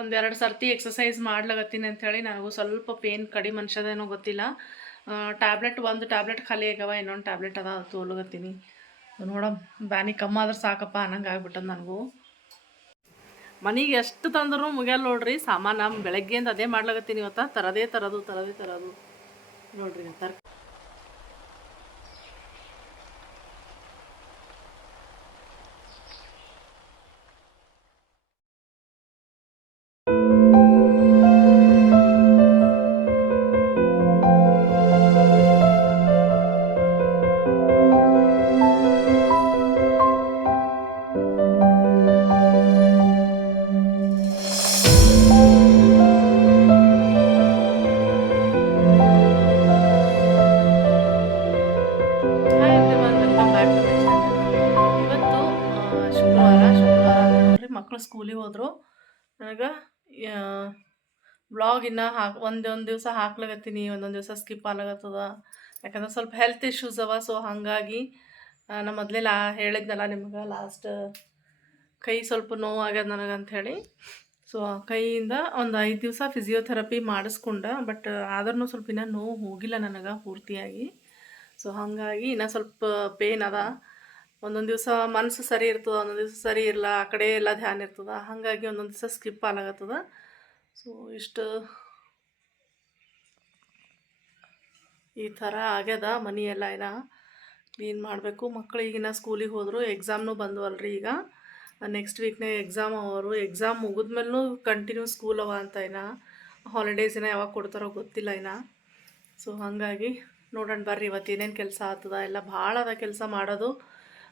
ಒಂದೆರಡು ಸರ್ತಿ ಎಕ್ಸಸೈಸ್ ಮಾಡ್ಲಾಗತ್ತೀನಿ ಅಂಥೇಳಿ ನನಗೂ ಸ್ವಲ್ಪ ಪೇನ್ ಕಡಿಮೆ ಅನ್ಸೋದೇನೋ ಗೊತ್ತಿಲ್ಲ. ಟ್ಯಾಬ್ಲೆಟ್ ಒಂದು ಟ್ಯಾಬ್ಲೆಟ್ ಖಾಲಿ ಆಗ್ಯಾವ, ಇನ್ನೊಂದು ಟ್ಯಾಬ್ಲೆಟ್ ಅದ ತೋಲಗತ್ತೀನಿ ನೋಡಮ್, ಬ್ಯಾನಿ ಕಮ್ಮ ಆದ್ರೆ ಸಾಕಪ್ಪ ಅನ್ನಂಗೆ ಆಗ್ಬಿಟ್ಟದ ನನಗೂ. ಮನೆಗೆ ಎಷ್ಟು ತಂದ್ರೂ ಮುಗಿಯಲ್ಲ ನೋಡ್ರಿ, ಸಾಮಾನು ಬೆಳಗ್ಗೆಯಿಂದ ಅದೇ ಮಾಡ್ಲಾಗತ್ತೀನಿ ಇವತ್ತ. ತರದೇ ತರೋದು ತರದೇ ತರೋದು. ನೋಡ್ರಿ ತರ ಮಕ್ಕಳು ಸ್ಕೂಲಿಗೆ ಹೋದ್ರು. ನನಗೆ ಬ್ಲಾಗ್ ಇನ್ನು ಹಾಕಿ, ಒಂದೊಂದು ದಿವಸ ಹಾಕ್ಲಾಗತ್ತೀನಿ ಒಂದೊಂದು ದಿವಸ ಸ್ಕಿಪ್ ಆಗ್ಲಾಗತ್ತದ ಯಾಕಂದ್ರೆ ಸ್ವಲ್ಪ ಹೆಲ್ತ್ ಇಶ್ಯೂಸ್ ಅವ ಸೊ ಹಾಗಾಗಿ ನಾನು ಮೊದಲೇ ಲಾ, ಹೇಳಿದ್ನಲ್ಲ ನಿಮ್ಗೆ ಲಾಸ್ಟ್ ಕೈ ಸ್ವಲ್ಪ ನೋವು ಆಗ್ಯದ ನನಗೆ ಹೇಳಿ ಸೊ ಕೈಯಿಂದ ಒಂದು ಐದು ದಿವಸ ಫಿಸಿಯೋಥೆರಪಿ ಮಾಡಿಸ್ಕೊಂಡೆ ಬಟ್ ಆದ್ರೂ ಸ್ವಲ್ಪ ಇನ್ನೂ ನೋವು ಹೋಗಿಲ್ಲ ನನಗೆ ಪೂರ್ತಿಯಾಗಿ. ಸೊ ಹಾಗಾಗಿ ಇನ್ನೂ ಸ್ವಲ್ಪ ಪೇನ್ ಅದ. ಒಂದೊಂದು ದಿವಸ ಮನಸ್ಸು ಸರಿ ಇರ್ತದೆ, ಒಂದೊಂದು ದಿವಸ ಸರಿ ಇರಲ್ಲ ಆ ಕಡೆ ಎಲ್ಲ ಧ್ಯಾನ ಇರ್ತದೆ, ಹಾಗಾಗಿ ಒಂದೊಂದು ದಿವಸ ಸ್ಕಿಪ್ ಆಗತ್ತದ. ಸೊ ಇಷ್ಟು ಈ ಥರ ಆಗ್ಯದ ಮನಿ ಎಲ್ಲ ಏನ ಕ್ಲೀನ್ ಮಾಡಬೇಕು? ಮಕ್ಕಳು ಈಗಿನ ಸ್ಕೂಲಿಗೆ ಹೋದರು ಎಕ್ಸಾಮ್ನು ಬಂದವಲ್ರಿ ಈಗ. ನೆಕ್ಸ್ಟ್ ವೀಕ್ನೇ ಎಕ್ಸಾಮ್ ಅವರು. ಎಕ್ಸಾಮ್ ಮುಗಿದ್ಮೇಲೂ ಕಂಟಿನ್ಯೂ ಸ್ಕೂಲ್ ಅವ ಅಂತ ಏನ ಹಾಲಿಡೇಸ್ ಏನ ಯಾವಾಗ ಕೊಡ್ತಾರೋ ಗೊತ್ತಿಲ್ಲ ಇನ್ನ. ಸೊ ಹಾಗಾಗಿ ನೋಡೋಣ ಬರ್ರಿ ಇವತ್ತು ಏನೇನು ಕೆಲಸ ಆಗ್ತದ, ಎಲ್ಲ ಭಾಳ ಅದ ಕೆಲಸ ಮಾಡೋದು.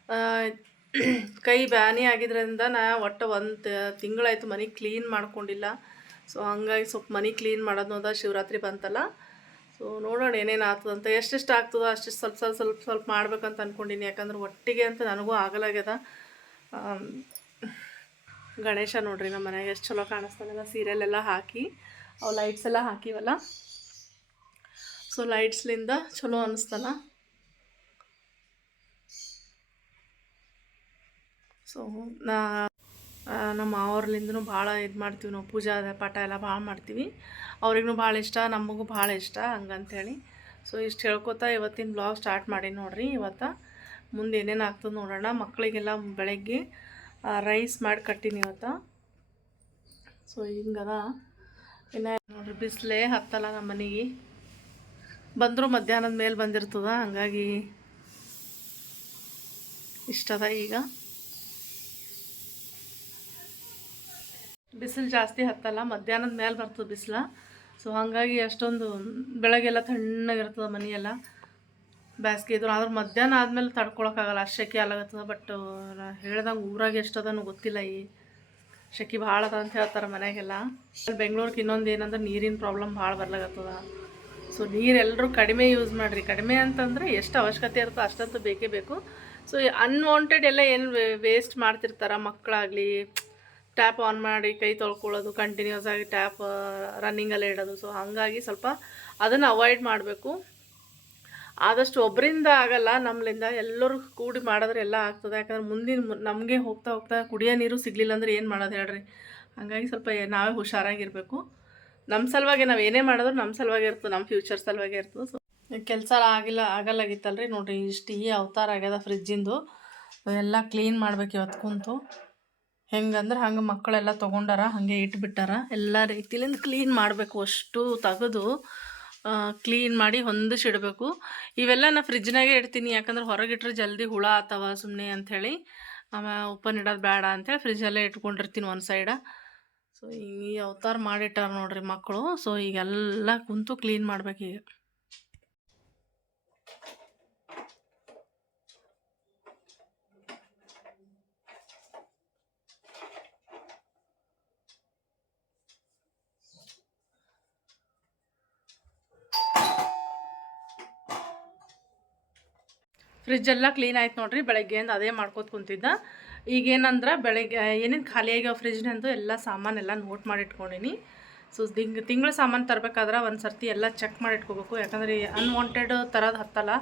ಕೈ ಬ್ಯಾನಿ ಆಗಿದ್ರಿಂದ ನಾ ಒಟ್ಟು ಒಂದು ತಿಂಗಳಾಯಿತು ಮನೆ ಕ್ಲೀನ್ ಮಾಡ್ಕೊಂಡಿಲ್ಲ. ಸೊ ಹಂಗಾಗಿ ಸ್ವಲ್ಪ ಮನೆ ಕ್ಲೀನ್ ಮಾಡೋದು ಶಿವರಾತ್ರಿ ಬಂತಲ್ಲ. ಸೊ ನೋಡೋಣ ಏನೇನು ಆಗ್ತದಂತ ಎಷ್ಟೆಷ್ಟು ಆಗ್ತದೋ, ಅಷ್ಟೆಷ್ಟು ಸ್ವಲ್ಪ ಸ್ವಲ್ಪ ಸ್ವಲ್ಪ ಸ್ವಲ್ಪ ಮಾಡ್ಬೇಕಂತ ಅಂದ್ಕೊಂಡಿನಿ ಯಾಕಂದ್ರೆ ಒಟ್ಟಿಗೆ ಅಂತ ನನಗೂ ಆಗಲಾಗ್ಯದ. ಗಣೇಶ ನೋಡ್ರಿ ನಮ್ಮ ಮನೆಗೆ ಎಷ್ಟು ಚಲೋ ಕಾಣಿಸ್ತಾನೆಲ್ಲ ಸೀರಿಯಲ್ ಎಲ್ಲ ಹಾಕಿ, ಅವು ಲೈಟ್ಸ್ ಎಲ್ಲ ಹಾಕಿವಲ್ಲ. ಸೊ ಲೈಟ್ಸ್ಲಿಂದ ಚಲೋ ಅನಿಸ್ತಲ್ಲ. ಸೊ ನಾ ನಮ್ಮ ಮಾವ್ರಲಿಂದನೂ ಭಾಳ ಇದು ಮಾಡ್ತೀವಿ ನಾವು ಪೂಜಾ ಪಾಠ ಎಲ್ಲ ಭಾಳ ಮಾಡ್ತೀವಿ. ಅವ್ರಿಗೂ ಭಾಳ ಇಷ್ಟ, ನಮಗೂ ಭಾಳ ಇಷ್ಟ ಹಂಗಂತೇಳಿ. ಸೊ ಇಷ್ಟು ಹೇಳ್ಕೊತಾ ಇವತ್ತಿನ ಬ್ಲಾಗ್ ಸ್ಟಾರ್ಟ್ ಮಾಡಿ ನೋಡ್ರಿ ಇವತ್ತು. ಮುಂದೆ ಏನೇನು ಆಗ್ತದೆ ನೋಡೋಣ. ಮಕ್ಕಳಿಗೆಲ್ಲ ಬೆಳಗ್ಗೆ ರೈಸ್ ಮಾಡಿ ಕಟ್ಟೀನಿ ಇವತ್ತು. ಸೊ ಹಿಂಗದ. ಇನ್ನು ನೋಡ್ರಿ ಬಿಸಿಲೇ ಹತ್ತಲ್ಲ ನಮ್ಮ ಮನೆಗೆ. ಬಂದರೂ ಮಧ್ಯಾಹ್ನದ ಮೇಲೆ ಬಂದಿರ್ತದ, ಹಂಗಾಗಿ ಇಷ್ಟದ ಈಗ. ಬಿಸಿಲು ಜಾಸ್ತಿ ಹತ್ತಲ್ಲ, ಮಧ್ಯಾಹ್ನದ ಮೇಲೆ ಬರ್ತದೆ ಬಿಸಿಲು. ಸೊ ಹಾಗಾಗಿ ಅಷ್ಟೊಂದು ಬೆಳಗ್ಗೆಲ್ಲ ತಣ್ಣಗಿರ್ತದೆ ಮನೆಯೆಲ್ಲ. ಬ್ಯಾಸ್ಗೆ ಇದ್ರು. ಆದ್ರೆ ಮಧ್ಯಾಹ್ನ ಆದಮೇಲೆ ತಡ್ಕೊಳಕ್ಕಾಗಲ್ಲ ಅಷ್ಟು ಶೆಕೆ ಆಲಾಗತ್ತದ ಬಟ್ ಹೇಳ್ದಂಗೆ ಊರಾಗ ಎಷ್ಟದನು ಗೊತ್ತಿಲ್ಲ ಈ ಶೆಕೆ ಭಾಳ ಅದ ಅಂತ ಹೇಳ್ತಾರೆ ಮನೆಗೆಲ್ಲ ಬೆಂಗ್ಳೂರ್ಗೆ ಬೆಂಗ್ಳೂರಿಗೆ ಇನ್ನೊಂದು ಏನಂದ್ರೆ ನೀರಿನ ಪ್ರಾಬ್ಲಮ್ ಭಾಳ ಬರ್ಲಾಗತ್ತದ ಸೊ ನೀರು ಎಲ್ಲರೂ ಕಡಿಮೆ ಯೂಸ್ ಮಾಡಿರಿ. ಕಡಿಮೆ ಅಂತಂದರೆ ಎಷ್ಟು ಅವಶ್ಯಕತೆ ಇರುತ್ತೋ ಅಷ್ಟಂತೂ ಬೇಕೇ ಬೇಕು. ಸೊ ಅನ್ವಾಂಟೆಡ್ ಎಲ್ಲ ಏನು ವೇಸ್ಟ್ ಮಾಡ್ತಿರ್ತಾರೆ ಮಕ್ಕಳಾಗಲಿ ಟ್ಯಾಪ್ ಆನ್ ಮಾಡಿ ಕೈ ತೊಳ್ಕೊಳ್ಳೋದು ಕಂಟಿನ್ಯೂಸ್ ಆಗಿ ಟ್ಯಾಪ್ ರನ್ನಿಂಗಲ್ಲೇ ಇಡೋದು. ಸೊ ಹಾಗಾಗಿ ಸ್ವಲ್ಪ ಅದನ್ನು ಅವಾಯ್ಡ್ ಮಾಡಬೇಕು. ಆದಷ್ಟು ಒಬ್ಬರಿಂದ ಆಗಲ್ಲ ನಮ್ಮಲಿಂದ ಎಲ್ಲರೂ ಕೂಡಿ ಮಾಡಿದ್ರೆ ಎಲ್ಲ ಆಗ್ತದೆ. ಯಾಕಂದ್ರೆ ಮುಂದಿನ ನಮಗೆ ಹೋಗ್ತಾ ಹೋಗ್ತಾ ಕುಡಿಯೋ ನೀರು ಸಿಗಲಿಲ್ಲ ಅಂದ್ರೆ ಏನು ಮಾಡೋದು ಹೇಳ್ರಿ? ಹಾಗಾಗಿ ಸ್ವಲ್ಪ ನಾವೇ ಹುಷಾರಾಗಿರಬೇಕು. ನಮ್ಮ ಸಲುವಾಗಿ ನಾವು ಏನೇ ಮಾಡಿದ್ರು ನಮ್ಮ ಸಲುವಾಗಿ ಇರ್ತದೆ ನಮ್ಮ ಫ್ಯೂಚರ್ ಸಲುವಾಗಿ ಇರ್ತದೆ. ಸೊ ಕೆಲಸ ಆಗಿಲ್ಲ, ಆಗಲ್ಲಾಗಿತ್ತಲ್ರಿ? ನೋಡಿರಿ, ಇಷ್ಟು ಈ ಅವತಾರ ಆಗ್ಯದ ಫ್ರಿಜ್ಜಿಂದು ಎಲ್ಲ ಕ್ಲೀನ್ ಮಾಡ್ಬೇಕು ಇವತ್ತು ಕುಂತು. ಹೆಂಗಂದ್ರೆ ಹಂಗೆ ಮಕ್ಕಳೆಲ್ಲ ತೊಗೊಂಡಾರ, ಹಾಗೆ ಇಟ್ಬಿಟ್ಟಾರ. ಎಲ್ಲ ರೀತಿಲಿಂದ ಕ್ಲೀನ್ ಮಾಡಬೇಕು, ಅಷ್ಟು ತೆಗೆದು ಕ್ಲೀನ್ ಮಾಡಿ ಹೊಂದಿಸಿಡಬೇಕು ಇವೆಲ್ಲ ನಾ ಫ್ರಿಜ್ನಾಗೆ ಇಡ್ತೀನಿ, ಯಾಕಂದ್ರೆ ಹೊರಗಿಟ್ರೆ ಜಲ್ದಿ ಹುಳ ಆತವ ಸುಮ್ಮನೆ ಅಂಥೇಳಿ ಆಮೇಲೆ ಓಪನ್ ಇಡೋದು ಬೇಡ ಅಂಥೇಳಿ ಫ್ರಿಜ್ಜಲ್ಲೇ ಇಟ್ಕೊಂಡಿರ್ತೀನಿ ಒಂದು ಸೈಡ ಸೊ ಈ ಅವತಾರ ಮಾಡಿಟ್ಟಾರ ನೋಡ್ರಿ ಮಕ್ಕಳು ಸೊ ಈಗೆಲ್ಲ ಕುಂತು ಕ್ಲೀನ್ ಮಾಡ್ಬೇಕೀಗ. ಫ್ರಿಜ್ ಎಲ್ಲ ಕ್ಲೀನ್ ಆಯ್ತು ನೋಡ್ರಿ, ಬೆಳಗ್ಗೆಯಿಂದ ಅದೇ ಮಾಡ್ಕೋತ ಕುಂತಿದ್ದ. ಈಗೇನಂದ್ರೆ ಬೆಳಗ್ಗೆ, ಏನೇನು ಖಾಲಿ ಆಗ್ಯಾವ ಫ್ರಿಜ್ನಂದು ಎಲ್ಲ ಸಾಮಾನೆಲ್ಲ ನೋಟ್ ಮಾಡಿ ಇಟ್ಕೊಂಡಿನಿ. ಸೊ ದಿಂಗ್ ತಿಂಗಳ ಸಾಮಾನು ತರಬೇಕಾದ್ರೆ ಒಂದು ಸರ್ತಿ ಎಲ್ಲ ಚೆಕ್ ಮಾಡಿ ಇಟ್ಕೋಬೇಕು. ಯಾಕಂದರೆ ಅನ್ವಾಂಟೆಡ್ ತರೋದು ಹತ್ತಲ್ಲ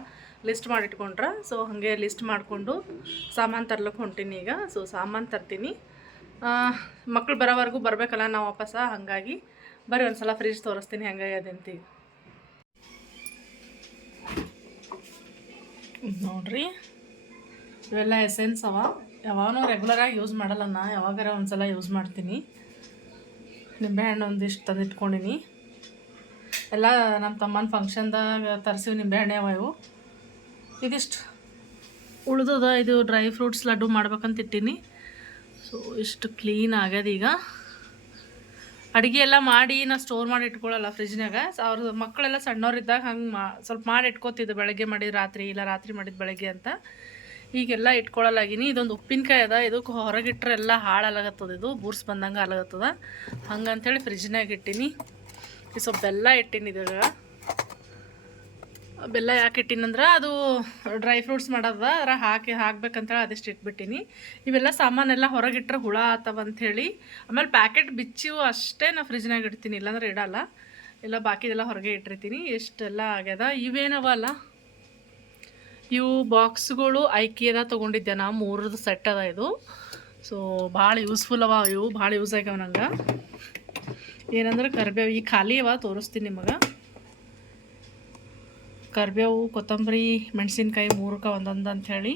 ಲಿಸ್ಟ್ ಮಾಡಿ ಇಟ್ಕೊಂಡ್ರೆ. ಸೊ ಹಾಗೆ ಲಿಸ್ಟ್ ಮಾಡಿಕೊಂಡು ಸಾಮಾನು ತರ್ಲಿಕ್ಕೆ ಹೊಂಟೀನಿ ಈಗ. ಸೊ ಸಾಮಾನು ತರ್ತೀನಿ. ಮಕ್ಳು ಬರೋವರೆಗೂ ಬರಬೇಕಲ್ಲ ನಾವು ವಾಪಸ್ಸ? ಹಾಗಾಗಿ ಬರ್ರಿ ಒಂದು ಸಲ ಫ್ರಿಜ್ ತೋರಿಸ್ತೀನಿ ಹಂಗಾಗಿ ಈಗ ನೋಡ್ರಿ. ಇವೆಲ್ಲ ಎಸೆನ್ಸ್ ಅವ. ಯಾವಾಗೂ ರೆಗ್ಯುಲರಾಗಿ ಯೂಸ್ ಮಾಡಲ್ಲ ನಾ, ಯಾವಾಗಾರ ಒಂದ್ಸಲ ಯೂಸ್ ಮಾಡ್ತೀನಿ. ನಿಂಬೆಹಣ್ಣು ಒಂದಿಷ್ಟು ತಂದಿಟ್ಕೊಂಡಿನಿ. ಎಲ್ಲ ನಮ್ಮ ತಮ್ಮನ ಫಂಕ್ಷನ್ದಾಗ ತರಿಸಿವಿ ನಿಂಬೆಹಣ್ಣೆ ಅವ ಇವು. ಇದಿಷ್ಟು ಉಳ್ದದ, ಇದು ಡ್ರೈ ಫ್ರೂಟ್ಸ್ ಲಡ್ಡು ಮಾಡ್ಬೇಕಂತ ಇಟ್ಟೀನಿ. ಸೊ ಇಷ್ಟು ಕ್ಲೀನ್ ಆಗ್ಯದ ಈಗ. ಅಡುಗೆ ಎಲ್ಲ ಮಾಡಿ ನಾ ಸ್ಟೋರ್ ಮಾಡಿ ಇಟ್ಕೊಳ್ಳಲ್ಲ ಫ್ರಿಜ್ನಾಗ ಅವ್ರ ಮಕ್ಕಳೆಲ್ಲ ಸಣ್ಣವ್ರಿದ್ದಾಗ ಹಂಗೆ ಮಾ, ಸ್ವಲ್ಪ ಮಾಡಿ ಇಟ್ಕೋತಿದ್ದು ಬೆಳಗ್ಗೆ ಮಾಡಿದ ರಾತ್ರಿ, ಇಲ್ಲ ರಾತ್ರಿ ಮಾಡಿದ ಬೆಳಗ್ಗೆ ಅಂತ. ಈಗೆಲ್ಲ ಇಟ್ಕೊಳ್ಳಲಾಗಿನಿ ಇದೊಂದು ಉಪ್ಪಿನಕಾಯಿ ಅದ. ಇದಕ್ಕೆ ಹೊರಗಿಟ್ರೆ ಎಲ್ಲ ಹಾಳಾಗತ್ತದ ಇದು. ಬೂರ್ಸ್ ಬಂದಂಗೆ ಆಲಾಗತ್ತದ ಹಂಗಂತೇಳಿ ಫ್ರಿಜ್ನಾಗ ಇಟ್ಟಿನಿ. ಸ್ವಲ್ಪ ಬೆಲ್ಲ ಇಟ್ಟಿನಿ ಇದ್ರಾಗ. ಬೆಲ್ಲ ಯಾಕೆ ಇಟ್ಟಿನಂದ್ರೆ ಅದು ಡ್ರೈ ಫ್ರೂಟ್ಸ್ ಮಾಡೋದ, ಅದ್ರ ಹಾಕಿ ಹಾಕ್ಬೇಕಂತೇಳಿ ಅದಿಷ್ಟು ಇಟ್ಬಿಟ್ಟಿನಿ. ಇವೆಲ್ಲ ಸಾಮಾನೆಲ್ಲ ಹೊರಗಿಟ್ರೆ ಹುಳ ಆತವ ಹೇಳಿ, ಆಮೇಲೆ ಪ್ಯಾಕೆಟ್ ಬಿಚ್ಚಿವು ಅಷ್ಟೇ ನಾ ಫ್ರಿಜ್ನಾಗ ಇಡ್ತೀನಿ, ಇಲ್ಲಾಂದ್ರೆ ಇಡಲ್ಲ. ಎಲ್ಲ ಬಾಕಿದೆಲ್ಲ ಹೊರಗೆ ಇಟ್ಟಿರ್ತೀನಿ, ಎಷ್ಟೆಲ್ಲ ಆಗ್ಯದ ಇವೇನವಲ್ಲ ಇವು ಬಾಕ್ಸ್ಗಳು ಐಕಿಯದ ತೊಗೊಂಡಿದ್ದೆ ನಾ ಮೂರದ್ದು ಸೆಟ್ ಅದ ಇದು. ಸೊ ಭಾಳ ಯೂಸ್ಫುಲ್ ಅವ ಇವು, ಭಾಳ ಯೂಸ್ ಆಗ್ಯಾವ ನಂಗೆ. ಏನಂದ್ರೆ ಕರಿಬೇವು, ಈ ಖಾಲಿ ಅವ, ತೋರಿಸ್ತೀನಿ ನಿಮಗೆ. ಕರಿಬೇವು, ಕೊತ್ತಂಬರಿ, ಮೆಣಸಿನ್ಕಾಯಿ ಮೂರಕ್ಕೆ ಒಂದೊಂದು ಅಂಥೇಳಿ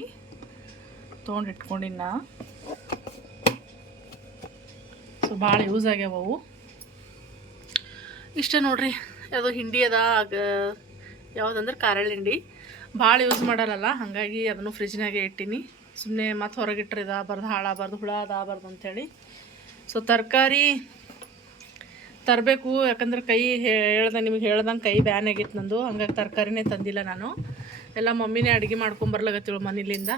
ತೊಗೊಂಡು ಇಟ್ಕೊಂಡಿನ ಸೊ ಭಾಳ ಯೂಸ್ ಆಗ್ಯಾವ ಅವು ಇಷ್ಟೇ ನೋಡ್ರಿ ಅದು ಹಿಂಡಿ ಅದ, ಆಗ ಯಾವುದಂದ್ರೆ ಕಾರಳ ಹಿಂಡಿ. ಭಾಳ ಯೂಸ್ ಮಾಡಲ್ಲ, ಹಾಗಾಗಿ ಅದನ್ನು ಫ್ರಿಜ್ನಾಗೆ ಇಟ್ಟೀನಿ. ಸುಮ್ಮನೆ ಮತ್ತೆ ಹೊರಗಿಟ್ರಿದ ಬರ್ದು ಹಾಳಾಗಬಾರ್ದು ಹುಳ ಅದಾಗಬಾರ್ದು ಅಂಥೇಳಿ ಸೊ ತರಕಾರಿ ತರಬೇಕು, ಯಾಕಂದ್ರೆ ಕೈ ಹೇಳ್ದೆ, ನಿಮಗೆ ಹೇಳ್ದಂಗೆ ಕೈ ಬ್ಯಾನ್ ಆಗಿತ್ತು ನಂದು. ಹಂಗಾಗಿ ತರಕಾರಿನೇ ತಂದಿಲ್ಲ ನಾನು. ಎಲ್ಲ ಮಮ್ಮಿನೇ ಅಡುಗೆ ಮಾಡ್ಕೊಂಬರ್ಲಾಗತ್ತಿಳು ಮನೇಲಿಂದ.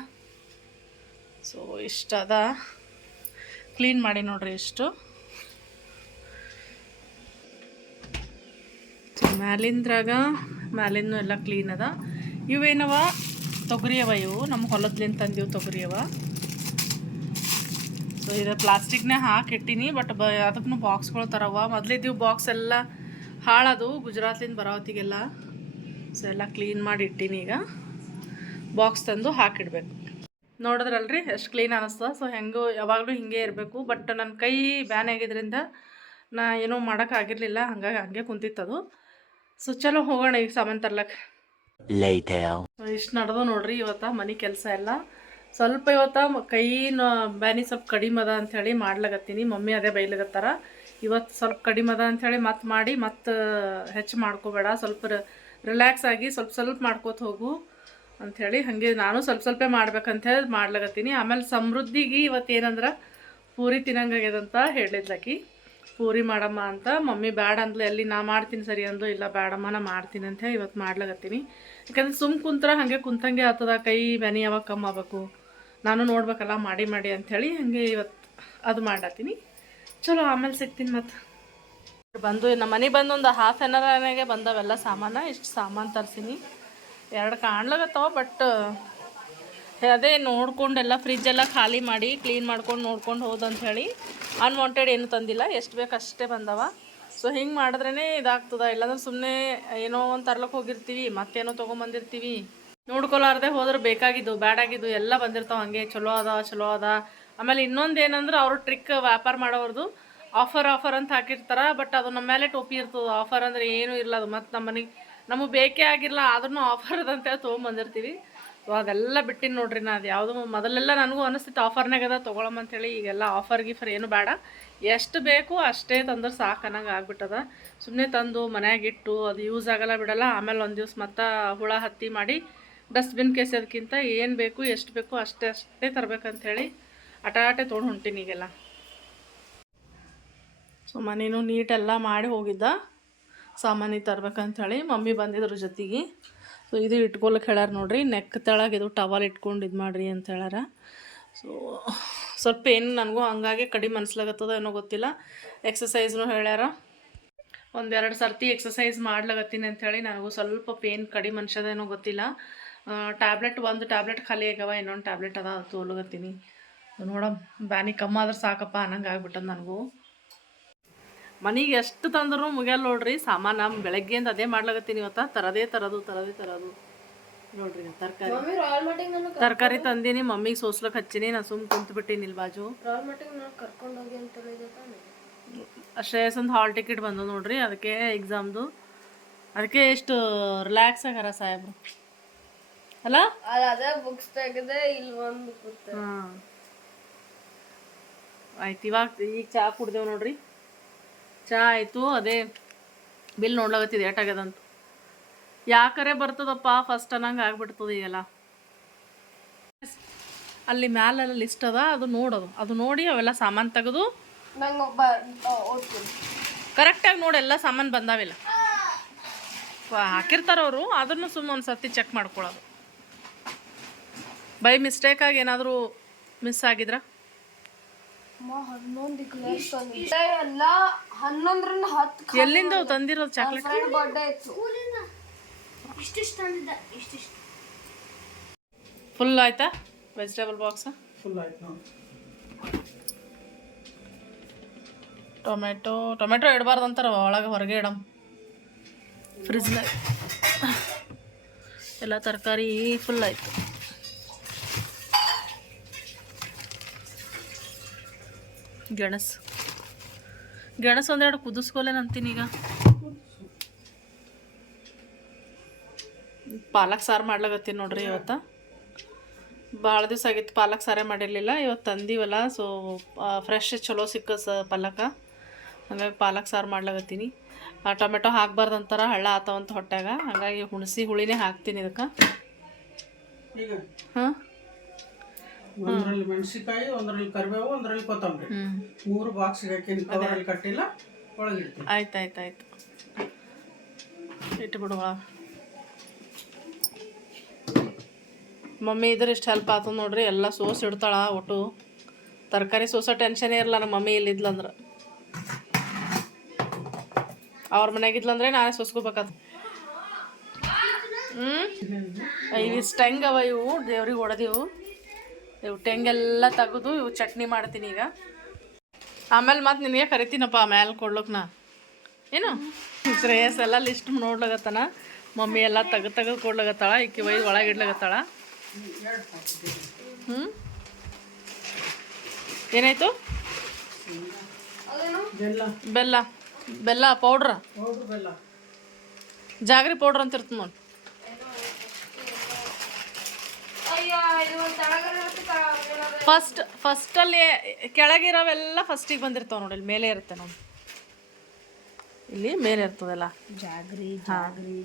ಸೊ ಇಷ್ಟ ಅದ. ಕ್ಲೀನ್ ಮಾಡಿ ನೋಡ್ರಿ ಇಷ್ಟು. ಮ್ಯಾಲಿಂದ್ರಾಗ ಮ್ಯಾಲಿಂದು ಎಲ್ಲ ಕ್ಲೀನ್ ಅದ. ಇವೇನವ? ತೊಗರಿ ಅವ ಇವು. ನಮ್ಮ ಹೊಲದ್ಲಿಂದ ತಂದಿವು ತೊಗರಿ ಅವ ಸೊ ಇದು. ಪ್ಲಾಸ್ಟಿಕ್ನೇ ಹಾಕಿಟ್ಟಿನಿ ಬಟ್ ಬ ಅದಕ್ಕೂ ಬಾಕ್ಸ್ಗಳು ತರವ ಮೊದಲಿದ್ದೀವಿ ಬಾಕ್ಸ್ ಎಲ್ಲ ಹಾಳದು ಗುಜರಾತ್ಲಿಂದ ಬರೋತ್ತಿಗೆಲ್ಲ ಸೊ ಎಲ್ಲ ಕ್ಲೀನ್ ಮಾಡಿ ಇಟ್ಟೀನಿ ಈಗ. ಬಾಕ್ಸ್ ತಂದು ಹಾಕಿಡ್ಬೇಕು. ನೋಡಿದ್ರಲ್ರಿ ಎಷ್ಟು ಕ್ಲೀನ್ ಅನ್ನಿಸ್ತದೆ ಸೊ ಹೆಂಗೂ ಯಾವಾಗಲೂ ಹಿಂಗೆ ಇರಬೇಕು. ಬಟ್ ನನ್ನ ಕೈ ಬ್ಯಾನ್ ಆಗಿದ್ರಿಂದ ನಾ ಏನೂ ಮಾಡೋಕ್ಕಾಗಿರಲಿಲ್ಲ ಹಂಗಾಗಿ ಹಂಗೆ ಕುಂತಿತ್ತದು ಸೊ ಚಲೋ ಹೋಗೋಣ ಈಗ ಸಾಮಾನು ತರ್ಲಕ್ಕೆ. ಇಷ್ಟು ನಡೆದು ನೋಡ್ರಿ ಇವತ್ತ ಮನೆ ಕೆಲಸ ಎಲ್ಲ. ಸ್ವಲ್ಪ ಇವತ್ತ ಕೈ ಬ್ಯಾನಿ ಸ್ವಲ್ಪ ಕಡಿಮೆ ಅದ ಅಂಥೇಳಿ ಮಾಡ್ಲಾಗತ್ತೀನಿ ಮಮ್ಮಿ ಅದೇ ಬೈಲಾಗತ್ತಾರ ಇವತ್ತು ಸ್ವಲ್ಪ ಕಡಿಮೆ ಅದ ಅಂಥೇಳಿ ಮತ್ತೆ ಮಾಡಿ ಮತ್ತೆ ಹೆಚ್ಚು ಮಾಡ್ಕೋಬೇಡ. ಸ್ವಲ್ಪ ರಿಲ್ಯಾಕ್ಸ್ ಆಗಿ ಸ್ವಲ್ಪ ಸ್ವಲ್ಪ ಮಾಡ್ಕೋತ ಹೋಗು ಅಂಥೇಳಿ ಹಾಗೆ ನಾನು ಸ್ವಲ್ಪ ಸ್ವಲ್ಪ ಮಾಡ್ಬೇಕಂತ ಹೇಳಿ ಮಾಡ್ಲಾಗತ್ತೀನಿ ಆಮೇಲೆ ಸಮೃದ್ಧಿಗೆ ಇವತ್ತು ಏನಂದ್ರೆ ಪೂರಿ ತಿನ್ನಂಗಾಗ್ಯದಂತ ಹೇಳಿದ್ಲಾಕಿ. ಪೂರಿ ಮಾಡಮ್ಮ ಅಂತ. ಮಮ್ಮಿ ಬ್ಯಾಡ ಅಂದ್ಲು, ಎಲ್ಲಿ ನಾ ಮಾಡ್ತೀನಿ ಸರಿ ಅಂದ್ಲು, ಇಲ್ಲ ಬ್ಯಾಡಮ್ಮ ನಾ ಮಾಡ್ತೀನಿ ಅಂತ ಇವತ್ತು ಮಾಡ್ಲಾಗತ್ತೀನಿ ಯಾಕಂದ್ರೆ ಸುಮ್ ಕುಂತ್ರ ಹಾಗೆ ಕುಂತಂಗೆ ಆಗ್ತದ ಕೈ ಬೆನಿ ಯಾವಾಗ ಕಮ್ಮಿ ಆಗ್ಬೇಕು? ನಾನು ನೋಡ್ಬೇಕಲ್ಲ, ಮಾಡಿ ಮಾಡಿ ಅಂಥೇಳಿ ಹಾಗೆ ಇವತ್ತು ಅದು ಮಾಡತ್ತೀನಿ. ಚಲೋ, ಆಮೇಲೆ ಸಿಗ್ತೀನಿ ಮತ್ತು ಬಂದು, ನಮ್ಮ ಮನೆಗೆ ಬಂದು ಒಂದು ಹಾಫ್ ಆನ್ ಅವರ್ನಾಗೆ ಬಂದವೆಲ್ಲ ಸಾಮಾನು, ಇಷ್ಟು ಸಾಮಾನು ತರಿಸೀನಿ. ಎರಡು ಕಾಣ್ಲಾಗತ್ತವ ಬಟ್ ಅದೇ ನೋಡ್ಕೊಂಡೆಲ್ಲ ಫ್ರಿಜ್ಜೆಲ್ಲ ಖಾಲಿ ಮಾಡಿ ಕ್ಲೀನ್ ಮಾಡ್ಕೊಂಡು ನೋಡ್ಕೊಂಡು ಹೋದಂತ ಹೇಳಿ ಅನ್ವಾಂಟೆಡ್ ಏನು ತಂದಿಲ್ಲ, ಎಷ್ಟು ಬೇಕು ಅಷ್ಟೇ ಬಂದವ. ಸೊ ಹಿಂಗೆ ಮಾಡಿದ್ರೇ ಇದಾಗ್ತದ. ಇಲ್ಲಾಂದ್ರೆ ಸುಮ್ಮನೆ ಏನೋ ಒಂದು ತರ್ಲಕ್ಕೆ ಹೋಗಿರ್ತೀವಿ, ಮತ್ತೇನೋ ತೊಗೊಂಬಂದಿರ್ತೀವಿ. ನೋಡ್ಕೊಲಾರ್ದೆ ಹೋದ್ರೆ ಬೇಕಾಗಿದ್ದು, ಬ್ಯಾಡಾಗಿದ್ದು ಎಲ್ಲ ಬಂದಿರ್ತಾವೆ ಹಂಗೆ, ಚಲೋ ಅದ ಚಲೋ ಅದ. ಆಮೇಲೆ ಇನ್ನೊಂದು ಏನಂದ್ರೆ ಅವರು ಟ್ರಿಕ್ ವ್ಯಾಪಾರ ಮಾಡೋರ್ದು ಆಫರ್ ಆಫರ್ ಅಂತ ಹಾಕಿರ್ತಾರೆ ಬಟ್ ಅದು ನಮ್ಮ ಮೇಲೆ ಟೋಪಿ ಇರ್ತದೆ. ಆಫರ್ ಅಂದರೆ ಏನೂ ಇರಲ್ಲ ಅದು. ಮತ್ತು ನಮ್ಮ ಮನೆಗೆ ನಮಗೆ ಬೇಕೇ ಆಗಿರಲ್ಲ ಆದ್ರೂ ಆಫರ್ ಅದಂತೇಳಿ ತೊಗೊಂಬಂದಿರ್ತೀವಿ ಅದೆಲ್ಲ ಬಿಟ್ಟಿನಿ ನೋಡ್ರಿ ನಾ ಅದು ಯಾವುದು ಮೊದಲೆಲ್ಲ ನನಗೂ ಅನಿಸ್ತಿತ್ತು ಆಫರ್ನಾಗ ಅದ ತೊಗೊಳಮ್ಮ ಅಂತೇಳಿ ಈಗೆಲ್ಲ ಆಫರ್ ಗಿಫರ್ ಏನು ಬೇಡ. ಎಷ್ಟು ಬೇಕು ಅಷ್ಟೇ ತಂದ್ರೆ ಸಾಕು ಅನ್ನಂಗೆ ಆಗ್ಬಿಟ್ಟದ. ಸುಮ್ಮನೆ ತಂದು ಮನ್ಯಾಗಿಟ್ಟು ಅದು ಯೂಸ್ ಆಗಲ್ಲ ಬಿಡಲ್ಲ. ಆಮೇಲೆ ಒಂದು ದಿವ್ಸ ಮತ್ತೆ ಹುಳ ಹತ್ತಿ ಮಾಡಿ ಡಸ್ಟ್ಬಿನ್ ಕೆಸೋದಕ್ಕಿಂತ ಏನು ಬೇಕು, ಎಷ್ಟು ಬೇಕು ಅಷ್ಟೇ ಅಷ್ಟೇ ತರಬೇಕಂಥೇಳಿ ಅಟಾಟೆ ತೊಗೊಂಡು ಹೊಂಟೀನಿ ಈಗೆಲ್ಲ. ಸೊ, ಮನೇನು ನೀಟೆಲ್ಲ ಮಾಡಿ ಹೋಗಿದ್ದ. ಸಾಮಾನಿ ತರ್ಬೇಕಂಥೇಳಿ ಮಮ್ಮಿ ಬಂದಿದ್ರ ಜೊತೆಗೆ. ಸೊ, ಇದು ಇಟ್ಕೊಳಕ್ಕೆ ಹೇಳ್ಯಾರ ನೋಡ್ರಿ, ನೆಕ್ ತೆಳಗೆ ಇದು ಟವಲ್ ಇಟ್ಕೊಂಡು ಇದು ಮಾಡಿರಿ ಅಂತ ಹೇಳ್ಯಾರ. ಸೊ, ಸ್ವಲ್ಪ ಏನು ನನಗೂ ಹಂಗಾಗಿ ಕಡಿಮೆ ಅನ್ಸ್ಲಾಗತ್ತದ ಏನೋ ಗೊತ್ತಿಲ್ಲ. ಎಕ್ಸಸೈಸ್ನು ಹೇಳ್ಯಾರ. ಒಂದೆರಡು ಸರ್ತಿ ಎಕ್ಸಸೈಸ್ ಮಾಡ್ಲಾಗತ್ತೀನಿ ಅಂಥೇಳಿ ನನಗೂ ಸ್ವಲ್ಪ ಪೇನ್ ಕಡಿಮೆ ಅನ್ಸೋದೇನೋ ಗೊತ್ತಿಲ್ಲ. ಟ್ಯಾಬ್ಲೆಟ್ ಒಂದು ಟ್ಯಾಬ್ಲೆಟ್ ಖಾಲಿ ಆಗ್ಯಾವ ಇನ್ನೊಂದು ಟ್ಯಾಬ್ಲೆಟ್ ಅದ ಅದು ತೋಲುಗತ್ತೀನಿ ನೋಡಮ್ ಬ್ಯಾನಿ ಕಮ್ಮ ಆದ್ರೆ ಸಾಕಪ್ಪ ಅನ್ನಂಗೆ ಆಗ್ಬಿಟ್ಟದ ನನಗೂ. ಮನೆಗೆ ಎಷ್ಟು ತಂದ್ರೂ ಮುಗಿಯಲ್ಲ ನೋಡ್ರಿ ಸಾಮಾನು ಬೆಳಗ್ಗೆಯಿಂದ ಅದೇ ಮಾಡ್ಲಾಗತ್ತೀನಿ ಇವತ್ತ. ತರದೇ ತರೋದು ತರದೇ ತರೋದು. ನೋಡ್ರಿ ತರಕಾರಿ. ನಾನು ತರಕಾರಿ ತಂದೀನಿ ಮಮ್ಮಿಗೆ ಸೋಸ್ಲಕ್ಕೆ ಹಚ್ಚಿನಿ ನಾ ಸುಮ್ ಕುಂತು ಬಿಟ್ಟಿನಿ ಇಲ್ಲಿ ಬಾಜು. ನಾನು ಶ್ರೇಯಸಂದು ಹಾಲ್ ಟಿಕೆಟ್ ಬಂದು ನೋಡ್ರಿ ಅದಕ್ಕೆ ಎಕ್ಸಾಮ್ದು ಅದಕ್ಕೆ ಎಷ್ಟು ರಿಲ್ಯಾಕ್ಸ್ ಆಗಾರ ಸಾಹೇಬ್ರು? ಅಲ್ಲ? ಅದೇ ಬುಕ್ಸ್ ತೆಗೆದೆ ಇಲ್ಲಿ ಒಂದು ಕೂತೆ. ಹಾಂ. ಆಯ್ತು ಇವಾಗ ಈಗ ಚಹಾ ಕುಡ್ದೇವು ನೋಡ್ರಿ. ಚಹಾ ಆಯಿತು ಅದೇ ಬಿಲ್ ನೋಡ್ಲಾಗತ್ತಿದೆ ಏಟಾಗ್ಯದಂತ ಯಾಕರೆ ಬರ್ತದಪ್ಪ ಫಸ್ಟ್ ಅನ್ನಂಗೆ ಆಗ್ಬಿಡ್ತದೆ ಈಗೆಲ್ಲ. ಅಲ್ಲಿ ಮ್ಯಾಲೆಲ್ಲ ಲಿಸ್ಟ್ ಅದ ಅದು ನೋಡೋದು ಅದು. ನೋಡಿ ಅವೆಲ್ಲ ಸಾಮಾನು ತೆಗೆದು ಕರೆಕ್ಟಾಗಿ ನೋಡಿ ಎಲ್ಲ ಸಾಮಾನು ಬಂದಾವಿಲ್ಲ ಹಾಕಿರ್ತಾರ ಅವರು ಅದನ್ನು ಸುಮ್ಮನೆ ಒಂದು ಸರ್ತಿ ಚೆಕ್ ಮಾಡ್ಕೊಳ್ಳೋದು ಬೈ ಮಿಸ್ಟೇಕಾಗಿ ಏನಾದರೂ ಮಿಸ್ ಆಗಿದ್ರ? ಎಲ್ಲ ಹನ್ನೊಂದರಿಂದ ಹತ್ತು ಎಲ್ಲಿಂದ ತಂದಿರೋದು ಚಾಕ್ಲೇಟ್ ಫ್ರೆಂಡ್ ಬರ್ಡೇ ಇತ್ತು. ಫುಲ್ ಆಯ್ತಾ? ವೆಜಿಟೇಬಲ್ ಬಾಕ್ಸ್ ಫುಲ್ ಆಯ್ತು ಟೊಮೆಟೊ ಟೊಮೆಟೊ ಇಡಬಾರ್ದು ಅಂತಾರ ಒಳಗೆ ಹೊರಗೆ ಇಡಮ್. ಫ್ರಿಜ್ನಾಗ ಎಲ್ಲ ತರಕಾರಿ ಫುಲ್ ಆಯ್ತು. ಗೆಣಸು. ಗೆಣಸು ಒಂದೆರಡು ಕುದಿಸ್ಕೊಲೇನು ಅಂತೀನಿ ಈಗ. ಪಾಲಕ್ ಸಾರು ಮಾಡ್ಲಾಗತ್ತೀನಿ ನೋಡ್ರಿ ಇವತ್ತು. ಭಾಳ ದಿವಸ ಆಗಿತ್ತು ಪಾಲಕ್ ಸಾರೇ ಮಾಡಿರಲಿಲ್ಲ. ಇವತ್ತು ತಂದೀವಲ್ಲ ಸೊ ಫ್ರೆಶ್ ಚಲೋ ಸಿಕ್ಕ ಸ ಪಾಲಕ. ಹಂಗಾಗಿ ಪಾಲಕ್ ಸಾರು ಮಾಡ್ಲಾಗತ್ತೀನಿ ಆ ಟೊಮೆಟೊ ಹಾಕ್ಬಾರ್ದು ಅಂತಾರ ಹಳ್ಳ ಆತವಂತ ಹೊಟ್ಯಾಗ. ಹಾಗಾಗಿ ಹುಣಸಿ ಹುಳಿನೇ ಹಾಕ್ತೀನಿ ಇದಕ್ಕೆ. ಹಾಂ? ಒಂದರಲ್ಲಿ ಮೆಣಸಿಕಾಯಿ ಒಂದ್ರಲ್ಲಿ ಕರಿಬೇವು ಒಂದ್ರಲ್ಲಿ ಕೊತ್ತಂಬರಿ. ಮೂರು ಬಾಕ್ಸ್ ಹಾಕಿನ ಕವರಲ್ಲಿ ಕಟ್ಟಿಲ್ಲ ಒಳಗಿಡ್ತೀನಿ ಆಯ್ತು ಆಯ್ತು ಆಯ್ತು ಇಟ್ಟು ಬಿಡುವ ಮಮ್ಮಿ ಇದ್ರೆ ಇಷ್ಟು ಹೆಲ್ಪ್ ಆತದ ನೋಡ್ರಿ ಎಲ್ಲ ಸೋಸ್ ಇಡ್ತಾಳ ಒಟ್ಟು. ತರಕಾರಿ ಸೋಸೋ ಟೆನ್ಷನ್ ಇರಲ್ಲ ನಮ್ಮ ಮಮ್ಮಿ ಇಲ್ಲಿದ್ಲಂದ್ರೆ. ಅವ್ರ ಮನೆಯಾಗಿದ್ಲಂದ್ರೆ ನಾನೇ ಸೋಸ್ಕೋಬೇಕಾದ ಹ್ಞೂ ಇವಿಷ್ಟು ಹೆಂಗವ ಅವ ಇವು? ದೇವ್ರಿಗೆ ಹೊಡೆದಿವು. ಇವು ಟೆಂಗೆಲ್ಲ ತೆಗೆದು ಇವು ಚಟ್ನಿ ಮಾಡ್ತೀನಿ ಈಗ. ಆಮೇಲೆ ಮತ್ತೆ ನಿನಗೆ ಕರಿತೀನಪ್ಪ ಮ್ಯಾಲೆ ಕೊಡ್ಲಕ್ಕೆ ನಾ ಏನು ಶ್ರೇಯಸ್ ಎಲ್ಲ ಲಿಸ್ಟ್ ನೋಡ್ಲಾಗತ್ತಾನ ಮಮ್ಮಿ ಎಲ್ಲ ತೆಗೆದು ತೆಗೆದು ಕೊಡ್ಲಾಗತ್ತಾಳ ಈಕೆ ಒಯ್ದು ಒಳಗೆ ಇಡ್ಲಾಗತ್ತಾಳ ಹ್ಞೂ ಏನಾಯ್ತು? ಬೆಲ್ಲ. ಬೆಲ್ಲ. ಬೆಲ್ಲ ಪೌಡ್ರ ಜಾಗ್ರಿ ಪೌಡ್ರ್ ಅಂತ ಇರ್ತದೆ ನೋಡಿ ಅಯ್ಯೋ ಇದು ಒಂದು ತಳಗಡೆ ಫಸ್ಟ್ ಫಸ್ಟಲ್ಲಿ ಕೆಳಗಿರೋವೆಲ್ಲ ಫಸ್ಟಿಗೆ ಬಂದಿರ್ತಾವೆ ನೋಡಿ ಮೇಲೆ ಇರುತ್ತೆ ನೋಡಿ. ಇಲ್ಲಿ ಮೇಲೆ ಇರ್ತದಲ್ಲ. ಜಾಗ್ರಿ ಜಾಗ್ರಿ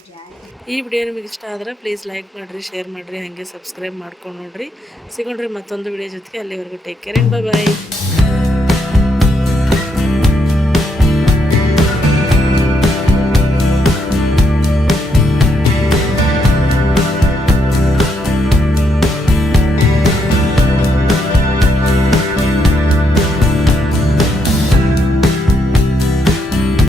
ಈ ವಿಡಿಯೋ ನಿಮಗೆ ಇಷ್ಟ ಆದರೆ ಪ್ಲೀಸ್ ಲೈಕ್ ಮಾಡಿರಿ ಶೇರ್ ಮಾಡಿರಿ ಹಾಗೆ ಸಬ್ಸ್ಕ್ರೈಬ್ ಮಾಡ್ಕೊಂಡು ನೋಡ್ರಿ. ಸಿಗೊಂಡ್ರಿ ಮತ್ತೊಂದು ವಿಡಿಯೋ ಜೊತೆಗೆ ಅಲ್ಲಿವರೆಗೂ ಟೇಕ್ ಕೇರ್ ಬೈ ಬಾಯ್